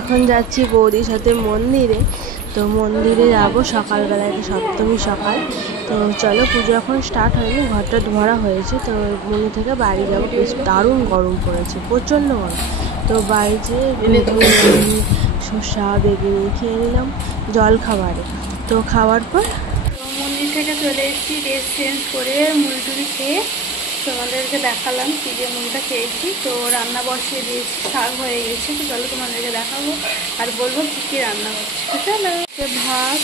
এখন যাচ্ছি বৌদির সাথে মন্দিরে। তো মন্দিরে যাবো সকালবেলা, এটা সপ্তমী সকাল। তো চলো, পুজো এখন স্টার্ট হয়নি, ঘরটা ধোয়া হয়েছে। তো মন্দির থেকে বাড়ি যাবো। বেশ দারুণ গরম পড়েছে, প্রচণ্ড গরম। তো বাড়ি যেয়ে শসা বেগুনি খেয়ে নিলাম জল খাবারে। তো খাওয়ার পর মন্দির থেকে চলে এসেছি, ড্রেস চেঞ্জ করে মুড়ি টুড়ি খেয়ে তোমাদেরকে দেখালাম কি যে মুড়িটা খেয়েছি। তো রান্না বসিয়ে দিয়েছি, শাক হয়ে গেছে। তো চলো তোমাদেরকে দেখাবো আর বলবো কী কী রান্না করছি। তো চলো, ভাত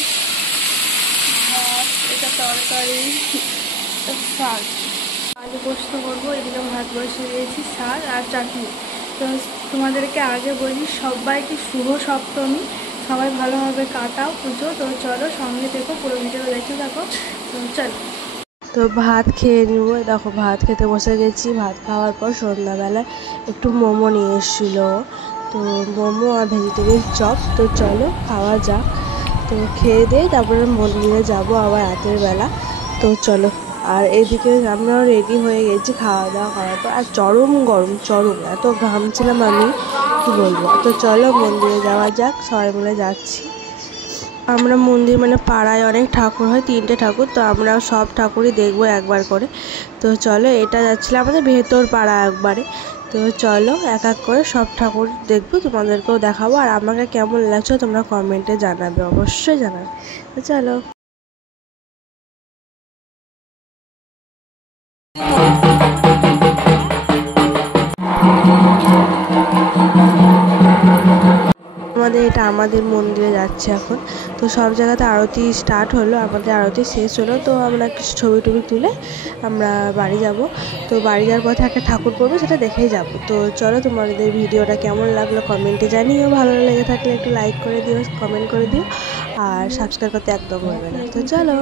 ভাত এটা তরকারি, শাক, আলু পোস্ত করবো। এদিকে ভাত বসিয়ে দিয়েছি, শাক আর চাটনি। তো তোমাদেরকে আগে বলি সবাইকে শুভ সপ্তমী, সবাই ভালোভাবে কাটাও পুজো। তো চলো সঙ্গে দেখো, পুরো ভিডিও দেখতে থাকো। তো চলো, তো ভাত খেয়ে নিবো। দেখো ভাত খেতে বসে গেছি। ভাত খাওয়ার পর সন্ধ্যাবেলায় একটু মোমো নিয়ে এসেছিলো। তো মোমো আর ভেজিটেবিল চপ। তো চলো খাওয়া যাক। তো খেয়ে দিয়ে তারপরে মন্দিরে যাবো আবার রাতের বেলা। তো চলো। আর এদিকে আমরাও রেডি হয়ে গেছি খাওয়া দাওয়া করার পর। আর চরম গরম, চরম এত ঘামছিলাম আমি কি বলবো। তো চলো মন্দিরে যাওয়া যাক, সবাই মিলে যাচ্ছি। আমরা মন্দির মানে পাড়ায় অনেক ঠাকুর হয়, 3টে ঠাকুর। তো আমরা সব ঠাকুরই দেখবো একবার করে। তো চলো, এটা যাচ্ছিল আমাদের ভেতর পাড়া একবারে। তো চলো এক এক করে সব ঠাকুর দেখবো, তোমাদেরকেও দেখাবো। আর আমাকে কেমন লাগছে তোমরা কমেন্টে জানাবে, অবশ্যই জানাবে। তো চলো। এটা আমাদের মন্দিরে যাচ্ছে এখন। তো সব জায়গাতে আরতি স্টার্ট হলো, আমাদের আরতি শেষ হলো। তো আমরা কিছু ছবি টবি তুলে আমরা বাড়ি যাব। তো বাড়ি যাওয়ার পথে একটা ঠাকুর পড়বে, সেটা দেখেই যাব। তো চলো, তোমাদের ভিডিওটা কেমন লাগলো কমেন্টে জানিও। ভালো লেগে থাকলে একটু লাইক করে দিও, কমেন্ট করে দিও, আর সাবস্ক্রাইব করতে একদম ভুলবে না। তো চলো।